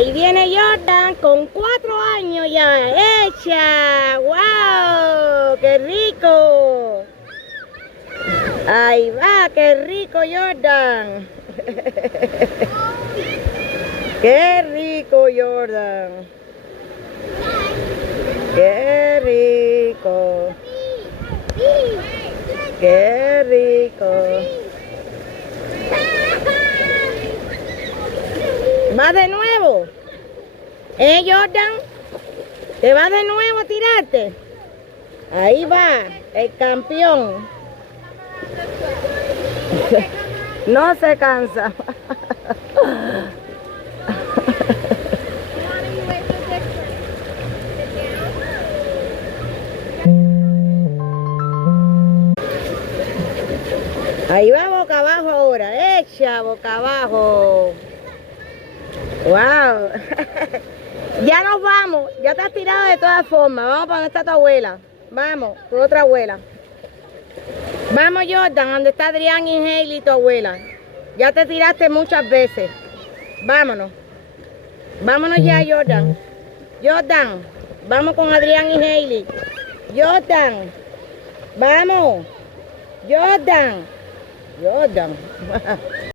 Ahí viene Jordan con 4 años ya. ¡Echa! ¡Wow! ¡Qué rico! Ahí va, qué rico Jordan. Qué rico Jordan. Qué rico. Qué rico. ¿Va de nuevo? Jordan? ¿Te va de nuevo a tirarte? Ahí va, el campeón. No se cansa. Ahí va boca abajo ahora. Echa boca abajo. Wow. Ya nos vamos. Ya estás tirado de todas formas. Vamos para donde está tu abuela. Vamos, tu otra abuela. Vamos, Jordan, donde está Adrián y Hailey, tu abuela. Ya te tiraste muchas veces. Vámonos. Vámonos ya, Jordan. Jordan, vamos con Adrián y Hailey. Jordan, vamos. Jordan. Jordan.